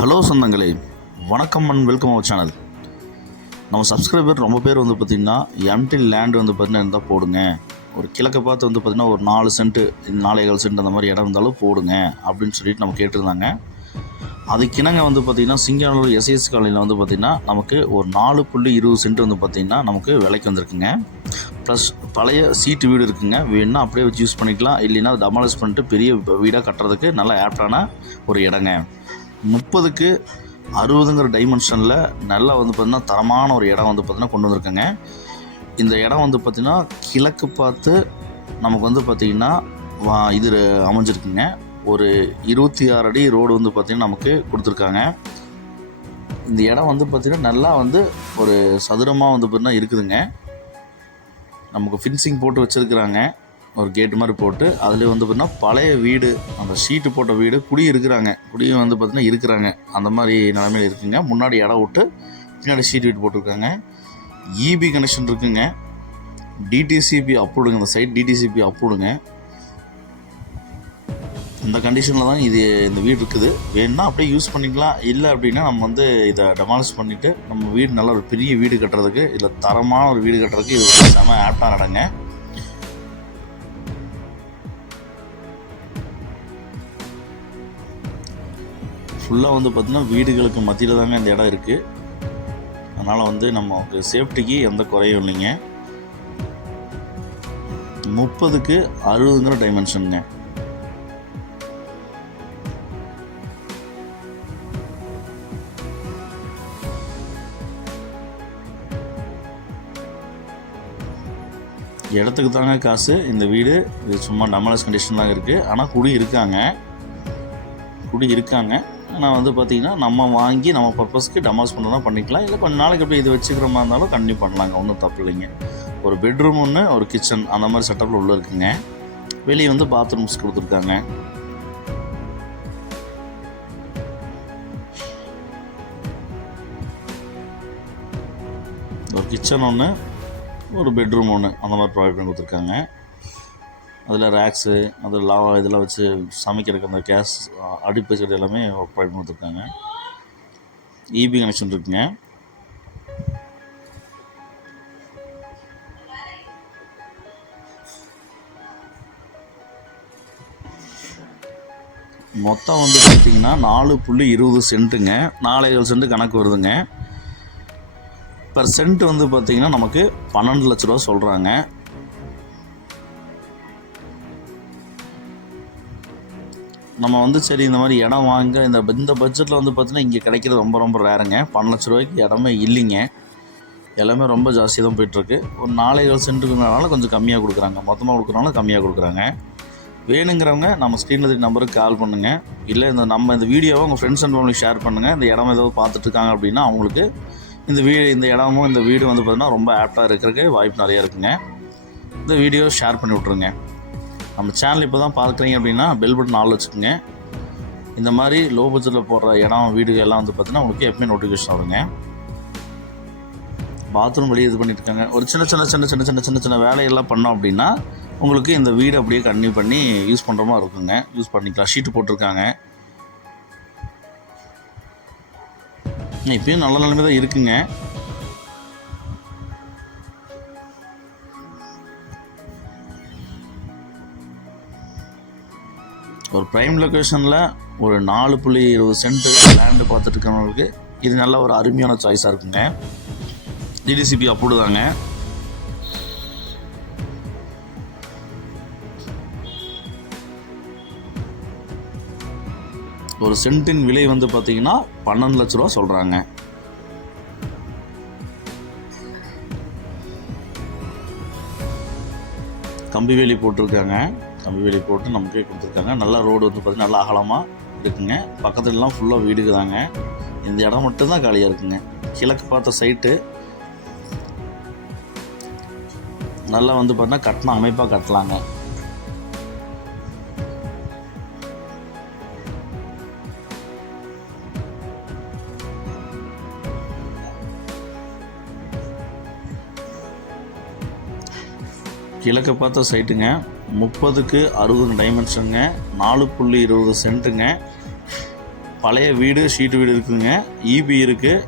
Hello சொந்தங்களே, வணக்கம் and welcome our channel. நம்ம சப்ஸ்கிரைபர் ரொம்ப பேர் பார்த்திங்கன்னா எம்டி லேண்ட் பார்த்திங்கன்னா இருந்தால் போடுங்க, ஒரு கிழக்க பார்த்து பார்த்திங்கன்னா ஒரு 4 சென்ட்டு 4.25 சென்ட் அந்த மாதிரி இடம் இருந்தாலும் போடுங்க அப்படின்னு சொல்லிட்டு நம்ம கேட்டிருந்தாங்க. அதுக்கிணங்க பார்த்திங்கன்னா சிங்கானூர் எஸ்எஸ் காலனியில் பார்த்திங்கன்னா நமக்கு ஒரு 4.20 சென்ட் பார்த்திங்கன்னா நமக்கு விலைக்கு வந்திருக்குங்க. ப்ளஸ் பழைய சீட்டு வீடு இருக்குங்க, வேணுன்னா அப்படியே வச்சு யூஸ் பண்ணிக்கலாம், இல்லைன்னா அதை டெமாலிஷ் பண்ணிட்டு பெரிய வீடாக கட்டுறதுக்கு நல்ல ஆப்டான ஒரு இடங்க. 30க்கு 60ங்கிற டைமென்ஷனில் நல்லா பார்த்திங்கன்னா தரமான ஒரு இடம் பார்த்திங்கன்னா கொண்டு வந்திருக்கேங்க. இந்த இடம் பார்த்திங்கன்னா கிழக்கு பார்த்து நமக்கு பார்த்திங்கன்னா இது அமைஞ்சிருக்குங்க. ஒரு 26 அடி ரோடு பார்த்திங்கன்னா நமக்கு கொடுத்துருக்காங்க. இந்த இடம் பார்த்திங்கன்னா நல்லா ஒரு சதுரமாக பார்த்திங்கன்னா இருக்குதுங்க. நமக்கு ஃபின்சிங் போட்டு வச்சுருக்குறாங்க, ஒரு கேட்டு மாதிரி போட்டு. அதில் பார்த்திங்கன்னா பழைய வீடு, அந்த ஷீட்டு போட்ட வீடு குடி பார்த்திங்கன்னா இருக்கிறாங்க, அந்த மாதிரி நிலமையில் இருக்குங்க. முன்னாடி இடம் விட்டு பின்னாடி ஷீட் வீட்டு போட்டிருக்காங்க. இபி கனெக்ஷன் இருக்குங்க. டிடிசிபி அப்ரூவ்டுங்க, இந்த சைட் டிடிசிபி அப்ரூவ்டுங்க. இந்த கண்டிஷனில் தான் இந்த வீடு இருக்குது. வேணுன்னா அப்படியே யூஸ் பண்ணிக்கலாம், இல்லை அப்படின்னா நம்ம இதை டெமாலிஷ் பண்ணிவிட்டு நம்ம வீடு நல்ல ஒரு பெரிய வீடு கட்டுறதுக்கு, இல்லை தரமான ஒரு வீடு கட்டுறதுக்கு இது செம ஆப்டான இடங்க. ஃபுல்லாக பார்த்திங்கன்னா வீடுகளுக்கு மத்தியில் தாங்க இந்த இடம் இருக்குது. அதனால் நமக்கு சேஃப்டிக்கு எந்த குறையும் இல்லைங்க. 30க்கு 60ங்கிற டைமென்ஷனுங்க. இடத்துக்கு தாங்க காசு. இந்த வீடு இது சும்மா டெமாலிஷ் கண்டிஷன்லாம் இருக்குது. ஆனால் குடி இருக்காங்க. ஆனால் பார்த்திங்கன்னா நம்ம வாங்கி நம்ம பர்பஸ்க்கு டெமாலிஷ் பண்ணுறதா பண்ணிக்கலாம், இல்லை கொஞ்சம் நாளைக்கு அப்படியே இது வச்சுக்கிற மாதிரி இருந்தாலும் கண்டினியூ பண்ணலாங்க, ஒன்றும் தப்பு இல்லைங்க. ஒரு பெட்ரூம் ஒன்று, ஒரு கிச்சன் அந்த மாதிரி செட்டப்பில் உள்ளே இருக்குங்க. வெளியே பாத்ரூம்ஸ் கொடுத்துருக்காங்க. ஒரு கிச்சன் ஒன்று, ஒரு பெட்ரூம் ஒன்று அந்த மாதிரி ப்ரொவைட் பண்ணி கொடுத்துருக்காங்க. அதில் ரேக்ஸு, அதில் இதெல்லாம் வச்சு சமைக்கிறதுக்கு அந்த கேஸ் அடுப்பு செடி எல்லாமே ப்ரொவைட் பண்ணி கொடுத்துருக்காங்க. இபி கனெக்ஷன் இருக்குங்க. மொத்தம் பார்த்திங்கன்னா 4.20 சென்ட்டுங்க. 4.5 சென்ட்டு கணக்கு வருதுங்க. பர் சென்ட் பார்த்திங்கன்னா நமக்கு 12 லட்ச ரூபா சொல்கிறாங்க. நம்ம சரி இந்த மாதிரி இடம் வாங்க இந்த பட்ஜெட்டில் பார்த்திங்கன்னா இங்கே கிடைக்கிறது ரொம்ப ரொம்ப ரேருங்க. 12 லட்ச ரூபாய்க்கு இடமே இல்லைங்க. எல்லாமே ரொம்ப ஜாஸ்தியாக தான் போய்ட்டுருக்கு. ஒரு 4.5 சென்ட்டுக்குனால கொஞ்சம் கம்மியாக கொடுக்குறாங்க, மொத்தமாக கொடுக்குறனால கம்மியாக கொடுக்குறாங்க. வேணுங்கிறவங்க நம்ம ஸ்க்ரீனில் நம்பருக்கு கால் பண்ணுங்கள், இல்லை இந்த வீடியோவை உங்கள் ஃப்ரெண்ட்ஸ் அண்ட் ஃபேமிலி ஷேர் பண்ணுங்கள். இந்த இடம் ஏதாவது பார்த்துட்ருக்காங்க அப்படின்னா அவங்களுக்கு இந்த இடமும் இந்த வீடு பார்த்திங்கன்னா ரொம்ப ஆப்டாக இருக்கிறதுக்கு வாய்ப்பு நிறையா இருக்குங்க. இந்த வீடியோ ஷேர் பண்ணி விட்ருங்க. நம்ம சேனல் இப்போ தான் பார்க்குறீங்க அப்படின்னா பெல் பட்டன் ஆல் வச்சுக்கோங்க. இந்த மாதிரி லோ பட்ஜெட்டில் போடுற இடம் வீடுகள் எல்லாம் பார்த்திங்கன்னா உங்களுக்கு எப்பவுமே நோட்டிஃபிகேஷன் வருங்க. பாத்ரூம் வெளியே இது பண்ணியிருக்காங்க. ஒரு சின்ன வேலையெல்லாம் பண்ணோம் அப்படின்னா உங்களுக்கு இந்த வீடு அப்படியே கன்டினியூ பண்ணி யூஸ் பண்ணுற மாதிரி இருக்குங்க. யூஸ் பண்ணிக்கலாம். ஷீட்டு போட்டிருக்காங்க. இப்பயும் நல்ல நிலைமை தான் இருக்குங்க. ஒரு ப்ரைம் லொக்கேஷனில் ஒரு 4.20 சென்ட் லேண்டு பார்த்துட்டு இருக்கிறவங்களுக்கு இது நல்ல ஒரு அருமையான சாய்ஸாக இருக்குங்க. டிடிசிபி அப்ரூவ்டு தாங்க. ஒரு சென்ட்டின் விலை பார்த்திங்கன்னா 12 லட்ச ரூபா சொல்கிறாங்க. கம்பி வேலி போட்டிருக்காங்க. கம்பி வேலி போட்டு நமக்கே கொடுத்துருக்காங்க. நல்லா ரோடு பார்த்திங்கன்னா நல்லா அகலமாக இருக்குங்க. பக்கத்துலலாம் ஃபுல்லாக வீடுக்கு தாங்க. இந்த இடம் மட்டும்தான் காலியாக இருக்குங்க. கிழக்கு பார்த்த சைட்டு நல்லா பார்த்திங்கன்னா கட்டின அமைப்பாக கட்டலாங்க. கிழக்கு பார்த்த சைட்டுங்க. 30க்கு 60 டைமென்ஷனுங்க. 4.20 சென்ட்டுங்க. பழைய வீடு ஷீட்டு வீடு இருக்குதுங்க. இபி இருக்குது,